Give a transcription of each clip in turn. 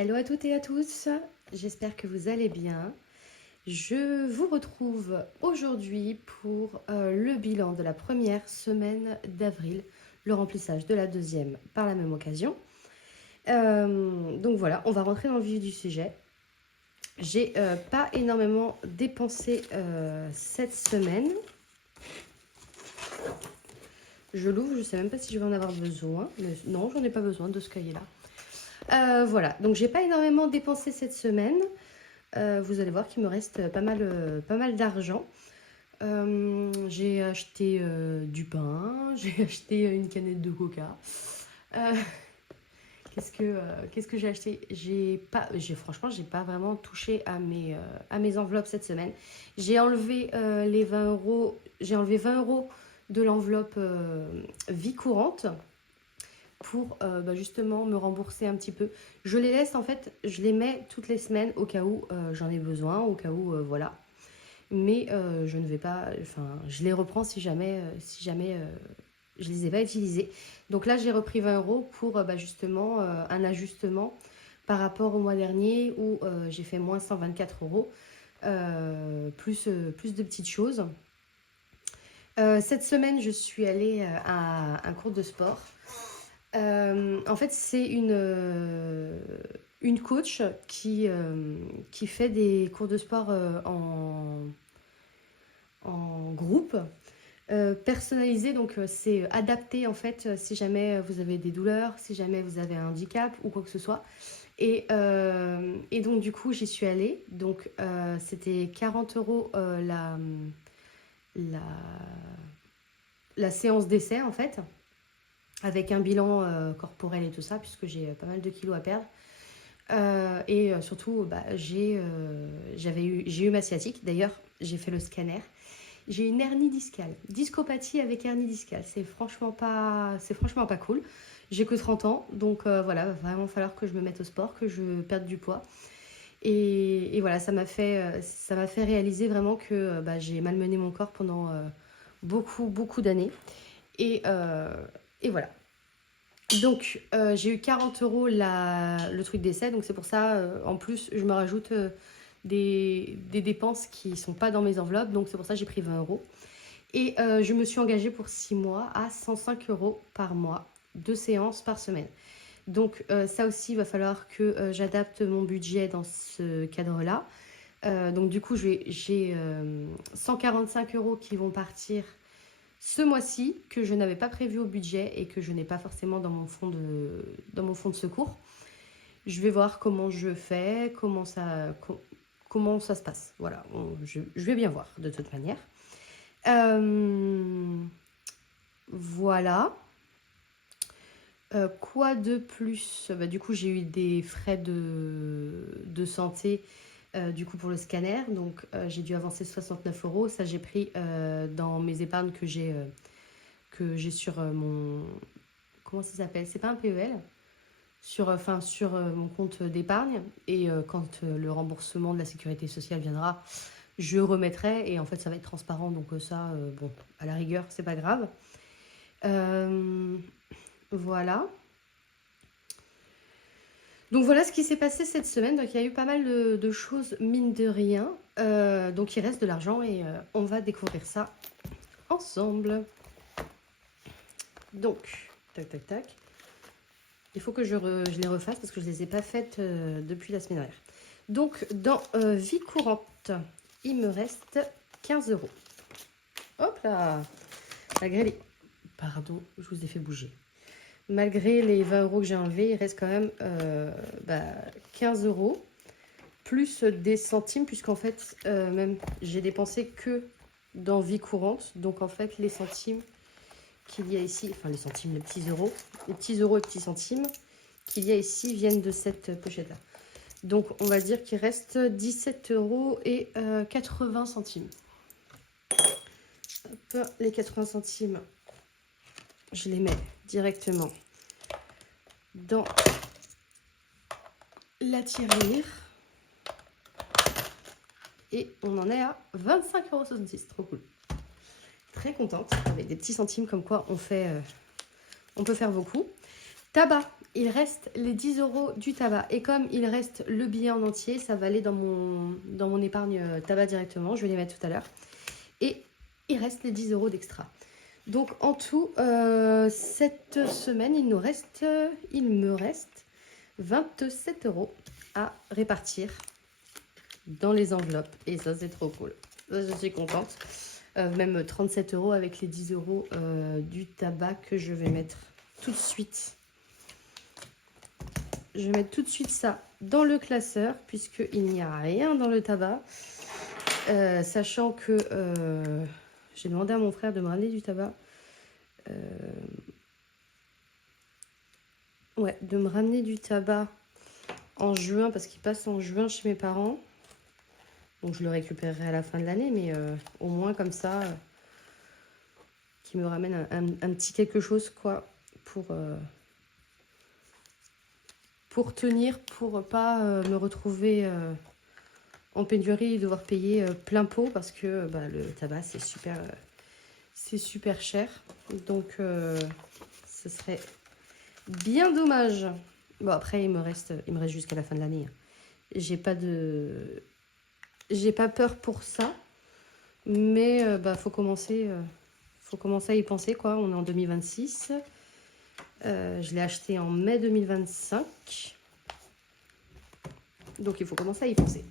Hello à toutes et à tous, j'espère que vous allez bien. Je vous retrouve aujourd'hui pour le bilan de la première semaine d'avril, le remplissage de la deuxième par la même occasion. Donc voilà, on va rentrer dans le vif du sujet. J'ai pas énormément dépensé cette semaine. Je l'ouvre, je ne sais même pas si je vais en avoir besoin, mais non, j'en ai pas besoin de ce cahier-là. Voilà, donc j'ai pas énormément dépensé cette semaine. Vous allez voir qu'il me reste pas mal d'argent. J'ai acheté du pain, j'ai acheté une canette de coca. Euh, qu'est-ce que j'ai acheté? Franchement, j'ai pas vraiment touché à mes enveloppes cette semaine. J'ai enlevé les 20 euros. J'ai enlevé 20 euros de l'enveloppe vie courante pour justement me rembourser un petit peu. Je les laisse en fait, je les mets toutes les semaines au cas où j'en ai besoin, au cas où voilà. Mais je ne vais pas, enfin je les reprends si jamais je les ai pas utilisés. Donc là j'ai repris 20 euros pour justement un ajustement par rapport au mois dernier où j'ai fait moins 124 euros, plus de petites choses. Cette semaine je suis allée à un cours de sport. En fait, c'est une coach qui fait des cours de sport en groupe, personnalisé. Donc, c'est adapté en fait si jamais vous avez des douleurs, si jamais vous avez un handicap ou quoi que ce soit. Et donc, du coup, j'y suis allée. Donc, c'était 40 euros la, la séance d'essai en fait, avec un bilan corporel et tout ça, puisque j'ai pas mal de kilos à perdre. Et surtout, j'ai eu ma sciatique. D'ailleurs, j'ai fait le scanner. J'ai une hernie discale, discopathie avec hernie discale. C'est franchement pas cool. J'ai que 30 ans, donc voilà, va vraiment falloir que je me mette au sport, que je perde du poids. Et voilà, ça m'a fait réaliser vraiment que j'ai malmené mon corps pendant beaucoup d'années. Et, euh, et voilà. Donc, j'ai eu 40 euros le truc d'essai. Donc, c'est pour ça, en plus, je me rajoute des dépenses qui ne sont pas dans mes enveloppes. Donc, c'est pour ça que j'ai pris 20 euros. Et je me suis engagée pour 6 mois à 105 euros par mois, 2 séances par semaine. Donc, ça aussi, il va falloir que j'adapte mon budget dans ce cadre-là. Donc, du coup, j'ai 145 euros qui vont partir ce mois-ci, que je n'avais pas prévu au budget et que je n'ai pas forcément dans mon fonds de secours. Je vais voir comment je fais, comment ça se passe. Voilà, je vais bien voir de toute manière. Voilà. Quoi de plus? Du coup, j'ai eu des frais de santé du coup pour le scanner. Donc, j'ai dû avancer 69 euros. Ça, j'ai pris dans mes épargnes que j'ai sur mon... Comment ça s'appelle? C'est pas un PEL. Sur mon compte d'épargne. Et quand le remboursement de la sécurité sociale viendra, je remettrai. Et en fait, ça va être transparent. Donc ça, bon, à la rigueur, c'est pas grave. Voilà. Donc voilà ce qui s'est passé cette semaine. Donc il y a eu pas mal de choses, mine de rien. Donc il reste de l'argent et on va découvrir ça ensemble. Donc, tac. Il faut que je les refasse parce que je ne les ai pas faites depuis la semaine dernière. Donc dans vie courante, il me reste 15 euros. Hop là! Malgré les... Pardon, je vous ai fait bouger. Malgré les 20 euros que j'ai enlevés, il reste quand même 15 euros. Plus des centimes, puisqu'en fait, même j'ai dépensé que dans vie courante. Donc en fait, les centimes qu'il y a ici, enfin les centimes, les petits euros et petits centimes qu'il y a ici viennent de cette pochette-là. Donc on va dire qu'il reste 17 euros et 80 centimes. Hop, les 80 centimes, je les mets directement dans la tirelire. Et on en est à 25,66 €. Trop cool. Très contente avec des petits centimes comme quoi on peut faire beaucoup. Tabac, il reste les 10 € du tabac. Et comme il reste le billet en entier, ça va aller dans mon épargne tabac directement. Je vais les mettre tout à l'heure. Et il reste les 10 € d'extra. Donc en tout, cette semaine, il me reste 27 € à répartir dans les enveloppes. Et ça, c'est trop cool. Ça, je suis contente. Même 37 € avec les 10 € du tabac que je vais mettre tout de suite. Je vais mettre tout de suite ça dans le classeur puisqu'il n'y a rien dans le tabac. Sachant que j'ai demandé à mon frère de me ramener du tabac. Ouais, de me ramener du tabac en juin parce qu'il passe en juin chez mes parents. Donc je le récupérerai à la fin de l'année, mais au moins comme ça, qui me ramène un petit quelque chose quoi pour tenir, pour pas me retrouver en pénurie et devoir payer plein pot parce que le tabac c'est super cher. Donc ce serait bien dommage. Bon après il me reste jusqu'à la fin de l'année. J'ai pas peur pour ça, mais faut commencer à y penser quoi. On est en 2026. Je l'ai acheté en mai 2025. Donc il faut commencer à y penser.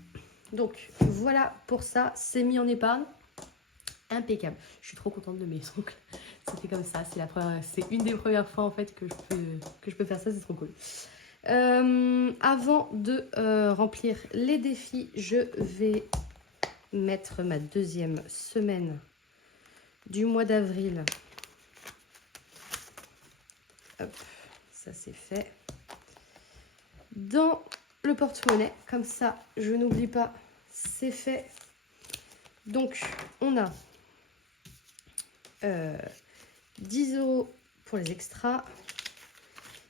Donc voilà pour ça, c'est mis en épargne. Impeccable. Je suis trop contente de mes ongles. C'était comme ça, c'est une des premières fois en fait que je peux faire ça, c'est trop cool. Avant de remplir les défis, je vais mettre ma deuxième semaine du mois d'avril. Hop, ça c'est fait. Dans le porte-monnaie, comme ça je n'oublie pas, c'est fait. Donc on a 10 € pour les extras,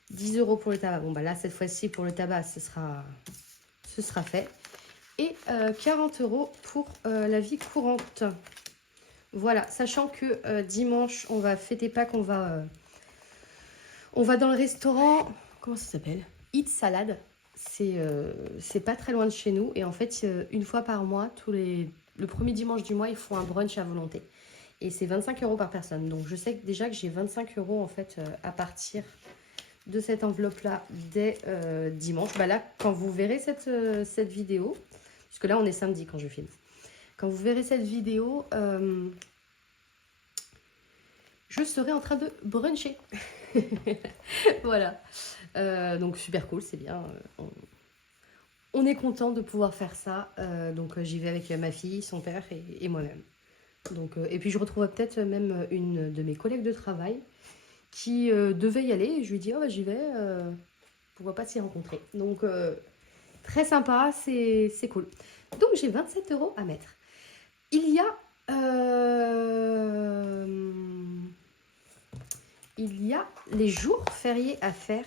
10 € pour le tabac. Bon là cette fois-ci pour le tabac ce sera fait. Et 40 € pour la vie courante. Voilà, sachant que dimanche on va fêter Pâques, on va dans le restaurant, comment ça s'appelle, Eat Salad. C'est pas très loin de chez nous et en fait une fois par mois, le premier dimanche du mois, ils font un brunch à volonté et c'est 25 € par personne. Donc je sais déjà que j'ai 25 € en fait à partir de cette enveloppe là dès dimanche. Là quand vous verrez cette vidéo, puisque là on est samedi quand je filme, quand vous verrez cette vidéo, je serai en train de bruncher. Voilà. Donc super cool, c'est bien. On est content de pouvoir faire ça. Donc j'y vais avec ma fille, son père et moi-même. Donc, et puis je retrouverai peut-être même une de mes collègues de travail qui devait y aller. Et je lui dis, j'y vais. Pourquoi pas s'y rencontrer. Donc très sympa, c'est cool. Donc j'ai 27 € à mettre. Il y a les jours fériés à faire.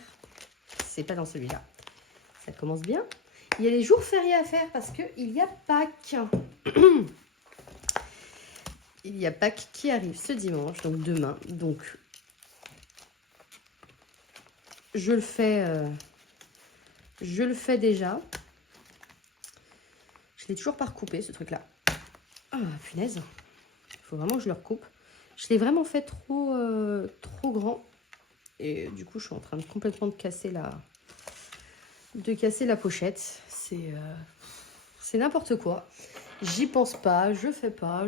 C'est pas dans celui-là. Ça commence bien. Il y a les jours fériés à faire parce qu'il y a Pâques. Il y a Pâques qui arrive ce dimanche, donc demain. Donc, je le fais déjà. Je l'ai toujours pas recoupé, ce truc-là. Ah, punaise. Il faut vraiment que je le recoupe. Je l'ai vraiment fait trop grand. Et du coup, je suis en train de complètement de casser la pochette. C'est n'importe quoi. J'y pense pas, je fais pas,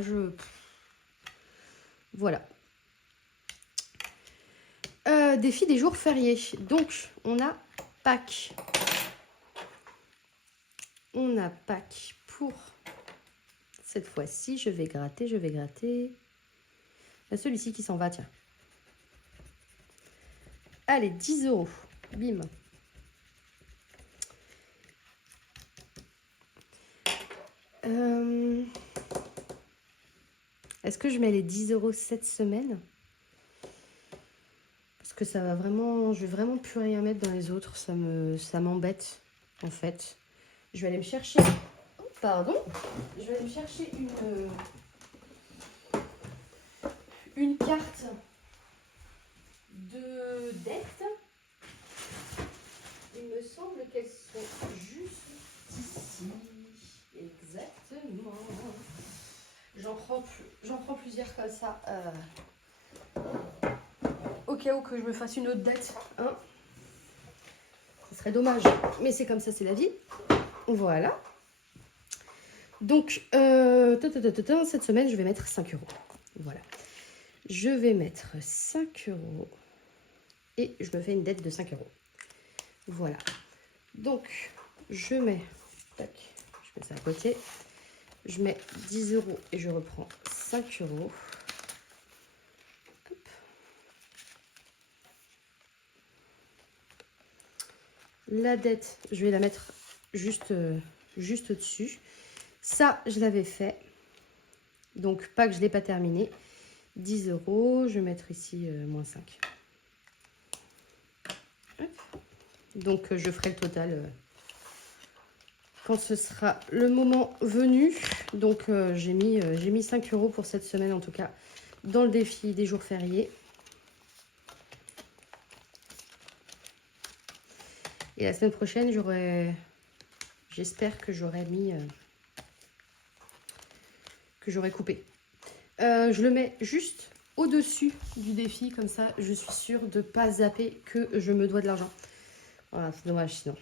voilà. Défi des jours fériés. Donc, on a Pâques. On a Pâques pour cette fois-ci. Je vais gratter. Il y a celui-ci qui s'en va, tiens. Allez, 10 €. Bim. Est-ce que je mets les 10 € cette semaine? Parce que ça va vraiment... Je vais vraiment plus rien mettre dans les autres. Ça m'embête, en fait. Je vais aller me chercher... Oh, pardon. Je vais aller me chercher une carte de dette. j'en prends plusieurs comme ça. Au cas où que je me fasse une autre dette. Hein. Ce serait dommage. Mais c'est comme ça, c'est la vie. Voilà. Donc, cette semaine, je vais mettre 5 €. Voilà. Je vais mettre 5 € et je me fais une dette de 5 €. Voilà. Donc, je mets, tac, je mets ça à côté. Je mets 10 € et je reprends 5 €. Hop. La dette, je vais la mettre juste au-dessus. Ça, je l'avais fait. Donc, pas que je ne l'ai pas terminé. 10 €. Je vais mettre ici moins 5. Hop. Donc, je ferai le total quand ce sera le moment venu. Donc, j'ai mis 5 € pour cette semaine, en tout cas, dans le défi des jours fériés. Et la semaine prochaine, j'espère que j'aurai mis... que j'aurai coupé. Je le mets juste au-dessus du défi, comme ça, je suis sûre de ne pas zapper que je me dois de l'argent. Voilà, c'est dommage sinon.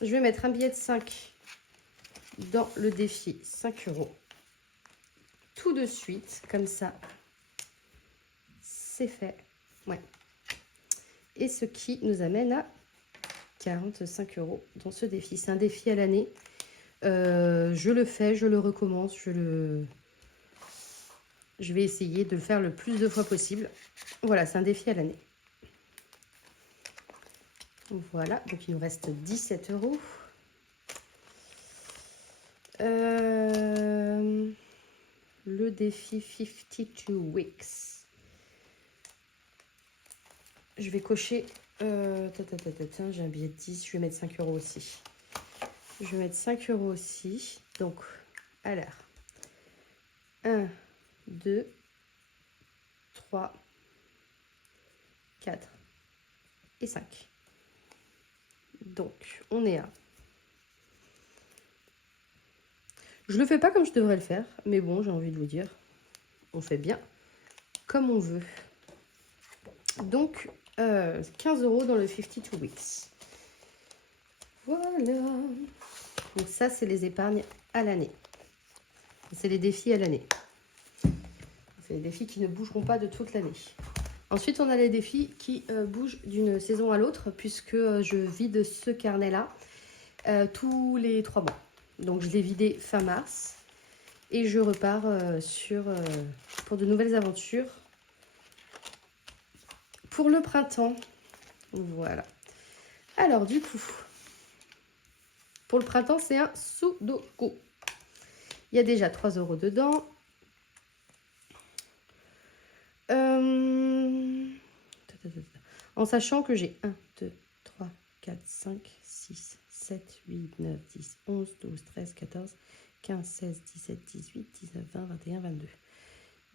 Je vais mettre un billet de 5 dans le défi 5 € tout de suite, comme ça, c'est fait. Ouais. Et ce qui nous amène à 45 € dans ce défi. C'est un défi à l'année. Je le fais, je le recommence, je vais essayer de le faire le plus de fois possible. Voilà, c'est un défi à l'année. Voilà, donc il nous reste 17 €. Le défi 52 weeks. Je vais cocher... j'ai un billet de 10, je vais mettre 5 € aussi. Je vais mettre 5 € aussi. Donc, alors, 1, 2, 3, 4 et 5. Donc, on est à... Je le fais pas comme je devrais le faire, mais bon, j'ai envie de vous dire, on fait bien comme on veut. Donc, 15 € dans le 52 weeks. Voilà. Donc ça, c'est les épargnes à l'année. C'est les défis à l'année. C'est les défis qui ne bougeront pas de toute l'année. Ensuite, on a les défis qui bougent d'une saison à l'autre, puisque je vide ce carnet-là tous les 3 mois. Donc, je l'ai vidé fin mars. Et je repars pour de nouvelles aventures pour le printemps. Voilà. Alors, du coup, pour le printemps, c'est un Sudoku. Il y a déjà 3 € dedans. En sachant que j'ai 1, 2, 3, 4, 5, 6, 7, 8, 9, 10, 11, 12, 13, 14, 15, 16, 17, 18, 19, 20, 21, 22.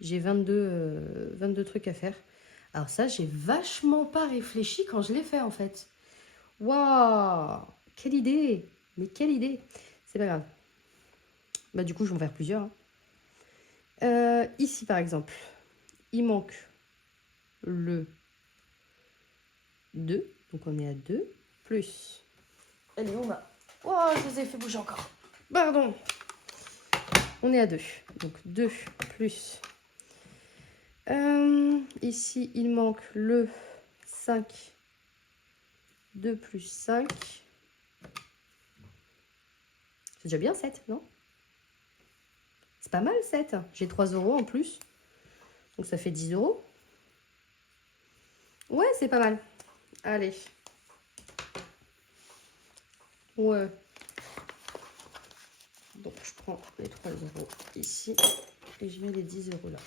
J'ai 22 trucs à faire. Alors ça, j'ai vachement pas réfléchi quand je l'ai fait en fait. Waouh, quelle idée! Mais quelle idée! C'est pas grave. Bah du coup, je vais en faire plusieurs. Hein. Ici, par exemple, il manque le 2. Donc on est à 2. Plus... Allez, on va... Oh, je vous ai fait bouger encore. Pardon. On est à 2. Donc 2 plus... ici, il manque le 5. 2 plus 5. C'est déjà bien 7, non? C'est pas mal 7. J'ai 3 € en plus. Donc ça fait 10 €. Ouais, c'est pas mal. Allez. Ouais. Donc je prends les 3 € ici. Et je mets les 10 € là.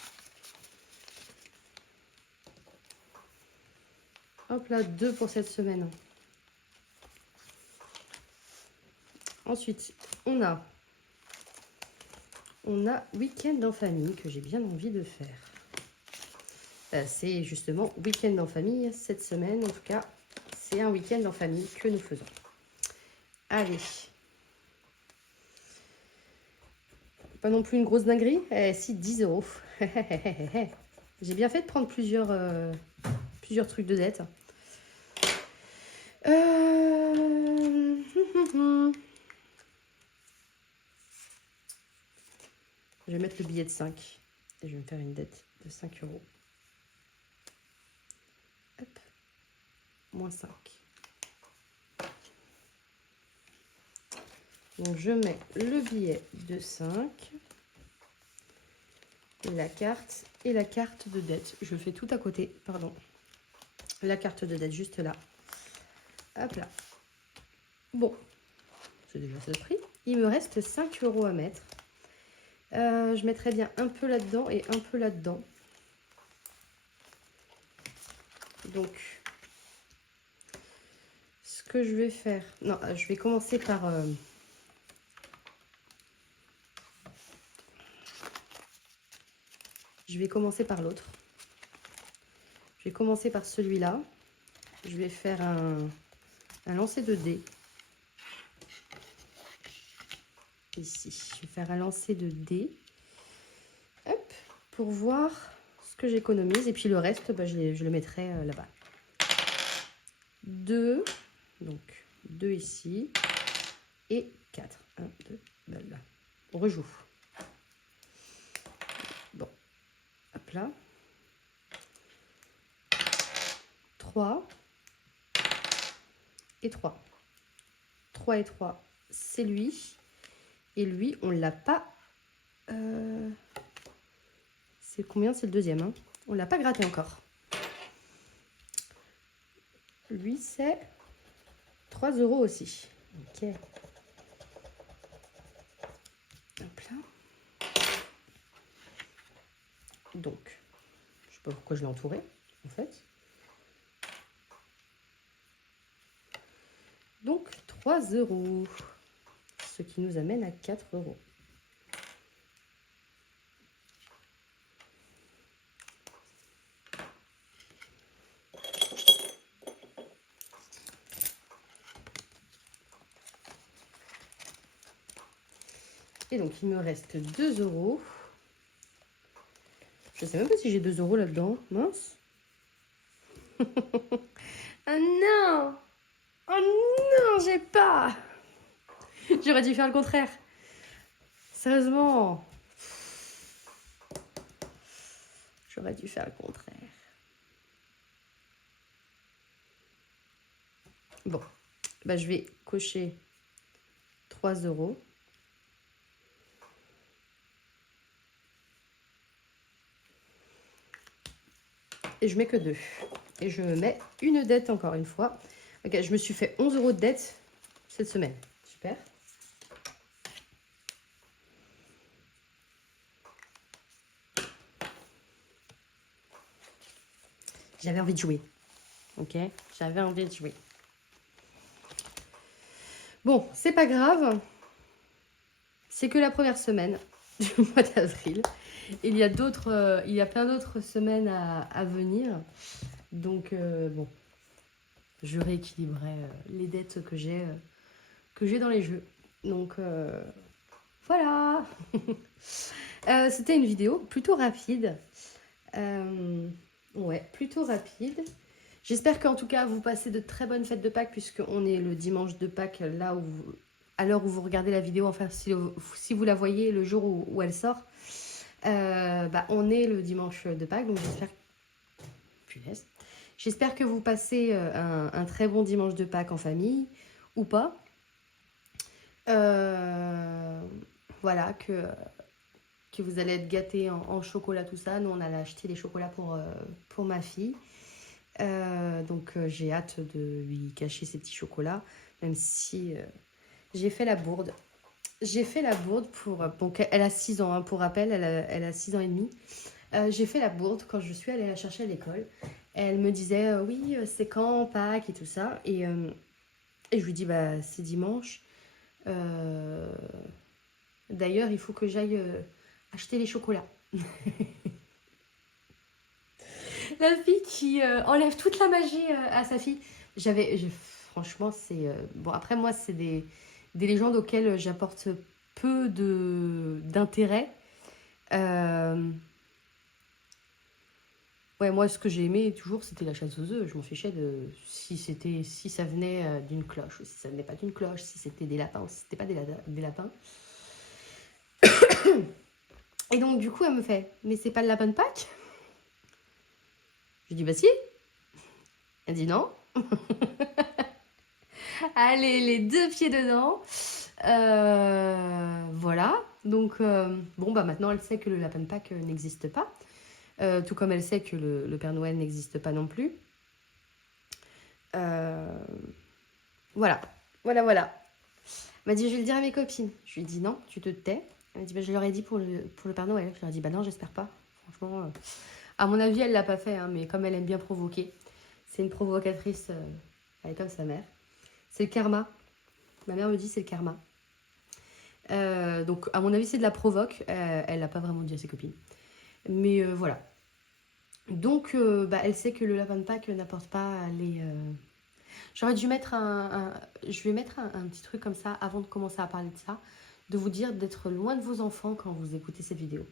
Hop là, 2 pour cette semaine. Ensuite, on a week-end en famille que j'ai bien envie de faire. C'est justement week-end en famille cette semaine. En tout cas, c'est un week-end en famille que nous faisons. Allez. Pas non plus une grosse dinguerie. Si, 10 euros. J'ai bien fait de prendre plusieurs trucs de dette. Je vais mettre le billet de 5. Et je vais me faire une dette de 5 euros. Hop. Moins 5. Donc je mets le billet de 5. La carte et la carte de dette. Je fais tout à côté, pardon. La carte de dette juste là. Hop là. Bon, c'est déjà ça le prix. Il me reste 5 euros à mettre. Je mettrai bien un peu là-dedans et un peu là-dedans. Donc, ce que je vais faire... Non, je vais commencer par... Je vais commencer par l'autre. Je vais commencer par celui-là. Je vais faire un lancer de dés. Ici, je vais faire un lancer de dés. Hop, pour voir ce que j'économise. Et puis le reste, bah, je le mettrai là-bas. 2. Donc, 2 ici. Et 4. 1, 2, là. On rejoue. Bon. Hop là. 3. Et 3. 3 et 3, c'est lui. Et lui, on ne l'a pas... C'est combien? C'est le deuxième. Hein, on ne l'a pas gratté encore. Lui, c'est 3 euros aussi. Ok. Hop là. Donc, je ne sais pas pourquoi je l'ai entouré, en fait. Donc, 3 euros. Ce qui nous amène à 4 euros. Et donc, il me reste 2 euros. Je ne sais même pas si j'ai 2 euros là-dedans. Mince. Ah non! Oh non, j'ai pas! J'aurais dû faire le contraire. Sérieusement. J'aurais dû faire le contraire. Bon. Bah, je vais cocher 3 euros. Et je mets que 2. Et je mets une dette encore une fois. Ok, je me suis fait 11 euros de dette cette semaine. Super. J'avais envie de jouer. Ok, j'avais envie de jouer. Bon, c'est pas grave. C'est que la première semaine du mois d'avril. Il y a plein d'autres semaines à venir. Donc, bon, je rééquilibrerai les dettes que j'ai dans les jeux. Donc, voilà. C'était une vidéo plutôt rapide. Ouais, plutôt rapide. J'espère qu'en tout cas, vous passez de très bonnes fêtes de Pâques, puisqu'on est le dimanche de Pâques, là où à l'heure où vous regardez la vidéo, enfin, si vous la voyez le jour où elle sort, bah, on est le dimanche de Pâques, donc j'espère que vous passez un très bon dimanche de Pâques en famille, ou pas. Voilà, que vous allez être gâtés en chocolat, tout ça. Nous, on allait acheter des chocolats pour ma fille. Donc, j'ai hâte de lui cacher ces petits chocolats, même si j'ai fait la bourde. J'ai fait la bourde pour... Donc, elle a 6 ans, hein, pour rappel, elle a 6 ans et demi. J'ai fait la bourde quand je suis allée la chercher à l'école. Elle me disait, oui, c'est quand Pâques et tout ça. Et je lui dis, bah, c'est dimanche. D'ailleurs, il faut que j'aille acheter les chocolats. La fille qui enlève toute la magie à sa fille. Franchement, c'est... bon, après, moi, c'est des légendes auxquelles j'apporte peu d'intérêt. Ouais, moi, ce que j'ai aimé toujours, c'était la chasse aux œufs. Je m'en fichais de si ça venait d'une cloche, ou si ça venait pas d'une cloche, si c'était des lapins, ou si c'était pas des lapins. Et donc, du coup, elle me fait, mais c'est pas le lapin de Pâques? Je dis, bah si. Elle dit non. Allez, les 2 pieds dedans. Voilà. Donc, bon, bah maintenant, elle sait que le lapin de Pâques n'existe pas. Tout comme elle sait que le Père Noël n'existe pas non plus. Voilà. Voilà. Elle m'a dit, je vais le dire à mes copines. Je lui ai dit, non, tu te tais. Elle m'a dit, bah, je leur ai dit pour le Père Noël. Je leur ai dit, bah non, j'espère pas. Franchement, à mon avis, elle l'a pas fait, hein, mais comme elle aime bien provoquer, c'est une provocatrice, elle est comme sa mère. C'est le karma. Ma mère me dit, c'est le karma. Donc, à mon avis, c'est de la provoque. Elle l'a pas vraiment dit à ses copines. Mais voilà. Donc, bah, elle sait que le lapin de Pâques n'apporte pas les... J'aurais dû mettre je vais mettre un petit truc comme ça avant de commencer à parler de ça, de vous dire d'être loin de vos enfants quand vous écoutez cette vidéo.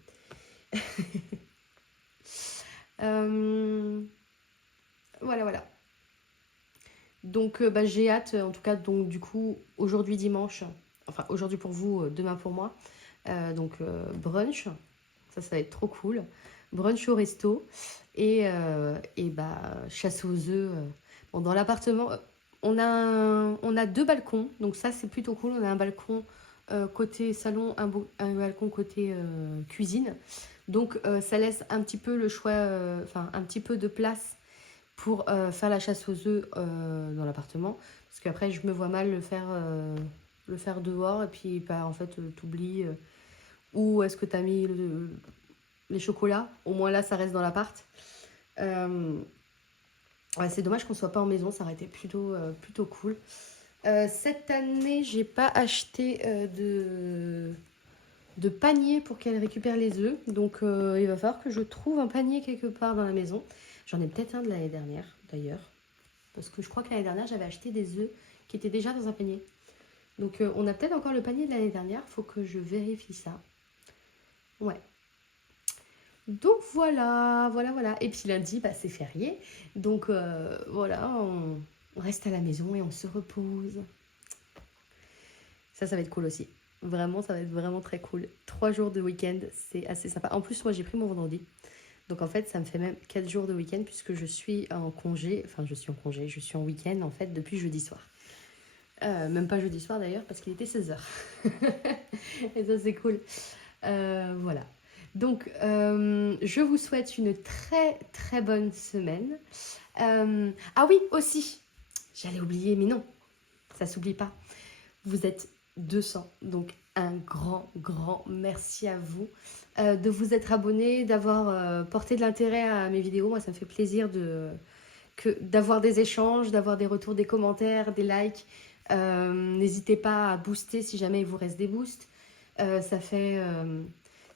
Voilà. Donc, bah, j'ai hâte, en tout cas, donc du coup, aujourd'hui dimanche, enfin aujourd'hui pour vous, demain pour moi, donc brunch, ça va être trop cool. Brunch au resto et bah, chasse aux œufs. Bon, dans l'appartement, on a 2 balcons, donc ça c'est plutôt cool. On a un balcon côté salon, un balcon côté cuisine. Donc ça laisse un petit peu le choix, enfin un petit peu de place pour faire la chasse aux œufs dans l'appartement. Parce qu'après je me vois mal le faire dehors et puis bah, en fait t'oublies où est-ce que t'as mis les chocolats. Au moins là ça reste dans l'appart. Ouais, c'est dommage qu'on soit pas en maison, ça aurait été plutôt cool. Cette année, j'ai pas acheté de panier pour qu'elle récupère les œufs. Donc il va falloir que je trouve un panier quelque part dans la maison. J'en ai peut-être un de l'année dernière d'ailleurs. Parce que je crois que l'année dernière, j'avais acheté des œufs qui étaient déjà dans un panier. Donc on a peut-être encore le panier de l'année dernière. Faut que je vérifie ça. Ouais. Donc voilà. Et puis lundi, bah, c'est férié. Donc voilà, on reste à la maison et on se repose. Ça va être cool aussi. Vraiment, ça va être vraiment très cool. 3 jours de week-end, c'est assez sympa. En plus, moi, j'ai pris mon vendredi. Donc en fait, ça me fait même 4 jours de week-end puisque je suis en congé. Enfin, je suis en week-end en fait depuis jeudi soir. Même pas jeudi soir d'ailleurs parce qu'il était 16h. Et ça, c'est cool. Voilà. Donc, je vous souhaite une très très bonne semaine. Ah oui, aussi, j'allais oublier, mais non, ça s'oublie pas. Vous êtes 200, donc un grand merci à vous de vous être abonnés, d'avoir porté de l'intérêt à mes vidéos. Moi, ça me fait plaisir d'avoir des échanges, d'avoir des retours, des commentaires, des likes. N'hésitez pas à booster si jamais il vous reste des boosts.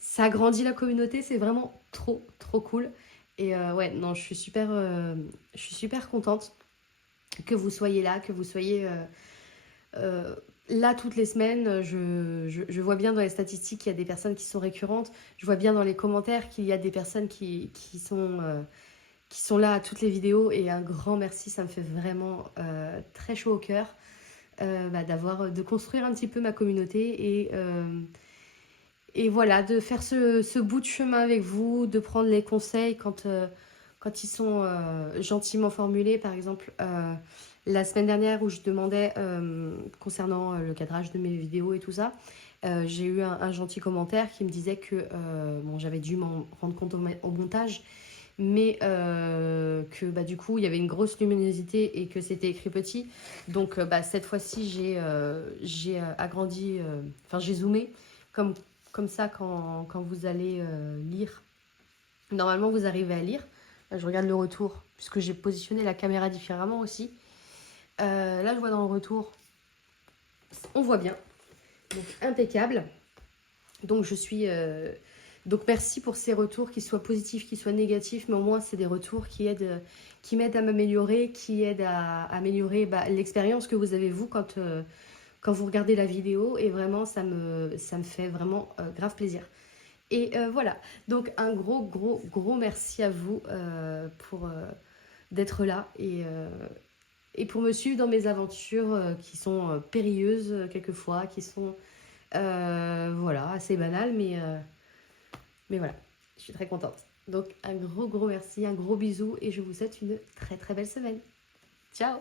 Ça agrandit la communauté, c'est vraiment trop cool. Et ouais, non, je suis super contente que vous soyez là, que vous soyez là toutes les semaines. Je vois bien dans les statistiques qu'il y a des personnes qui sont récurrentes. Je vois bien dans les commentaires qu'il y a des personnes qui sont là à toutes les vidéos. Et un grand merci, ça me fait vraiment très chaud au cœur de construire un petit peu ma communauté et voilà, de faire ce bout de chemin avec vous, de prendre les conseils quand ils sont gentiment formulés. Par exemple, la semaine dernière où je demandais concernant le cadrage de mes vidéos et tout ça, j'ai eu un gentil commentaire qui me disait que j'avais dû m'en rendre compte au montage, mais que du coup il y avait une grosse luminosité et que c'était écrit petit. Donc cette fois-ci j'ai agrandi, j'ai zoomé comme ça quand vous allez lire. Normalement vous arrivez à lire. Je regarde le retour puisque j'ai positionné la caméra différemment aussi. Là je vois dans le retour, on voit bien, donc impeccable. Donc donc merci pour ces retours, qu'ils soient positifs, qu'ils soient négatifs, mais au moins c'est des retours qui m'aident à m'améliorer, qui aident à améliorer l'expérience que vous avez vous quand quand vous regardez la vidéo et vraiment ça me fait vraiment grave plaisir. Et voilà, donc un gros merci à vous pour d'être là et pour me suivre dans mes aventures qui sont périlleuses quelquefois, qui sont voilà, assez banales, mais voilà, je suis très contente. Donc un gros merci, un gros bisou et je vous souhaite une très belle semaine. Ciao!